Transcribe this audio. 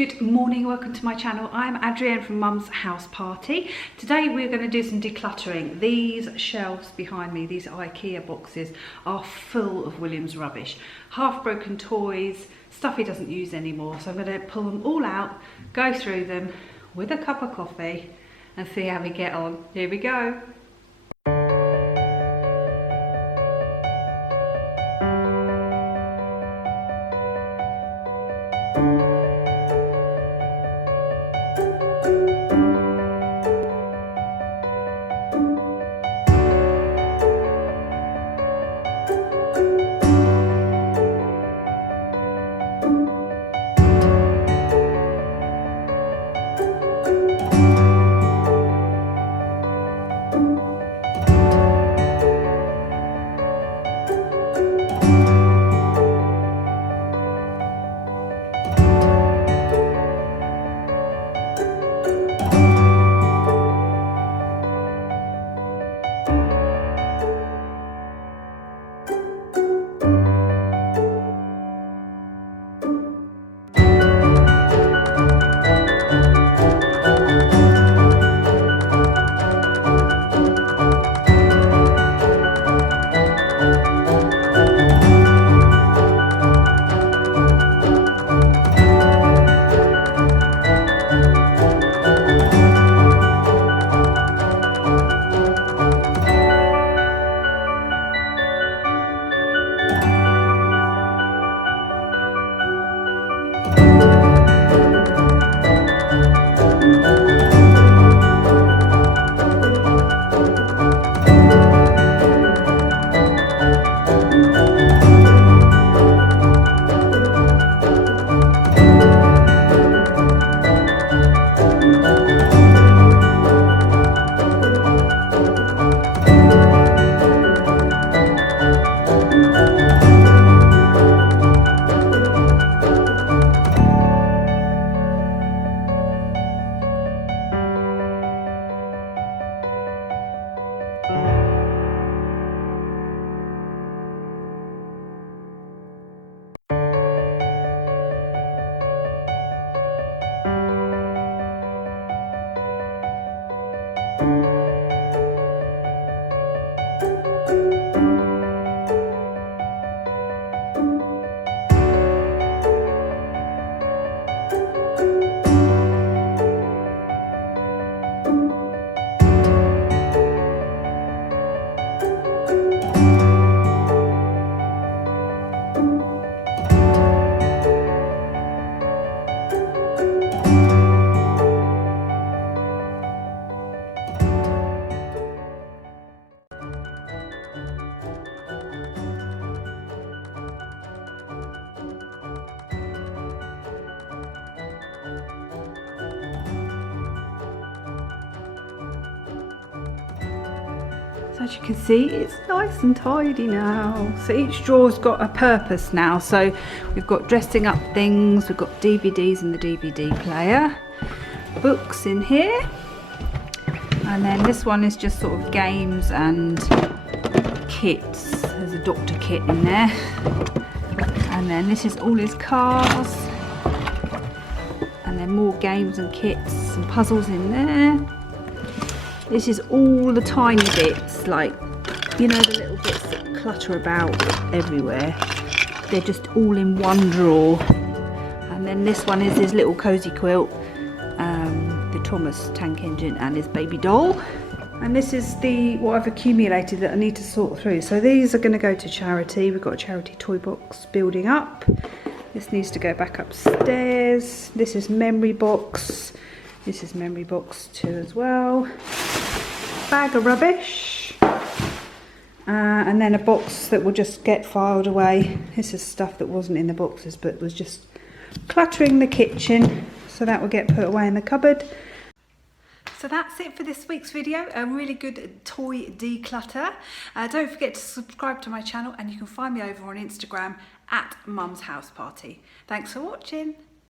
Good morning, welcome to my channel. I'm Adrienne from Mum's House Party. Today we're going to do some decluttering. These shelves behind me, these IKEA boxes, are full of William's rubbish. Half broken toys, stuff he doesn't use anymore. So I'm going to pull them all out, go through them with a cup of coffee and see how we get on. Here we go. As you can see, it's nice and tidy now. So each drawer's got a purpose now. So we've got dressing up things, we've got DVDs in the DVD player, books in here, and then this one is just sort of games and kits. There's a doctor kit in there, and then this is all his cars, and then more games and kits and puzzles in there. This is all the tiny bits, like, you know, the little bits that clutter about everywhere. They're just all in one drawer. And then this one is his little cozy quilt, the Thomas tank engine and his baby doll. And this is what I've accumulated that I need to sort through. So these are going to go to charity. We've got a charity toy box building up. This needs to go back upstairs. This is memory box. This is memory box 2 as well. Bag of rubbish. And then a box that will just get filed away. This is stuff that wasn't in the boxes but was just cluttering the kitchen. So that will get put away in the cupboard. So that's it for this week's video. A really good toy declutter. Don't forget to subscribe to my channel, and you can find me over on Instagram at Mum's House Party. Thanks for watching.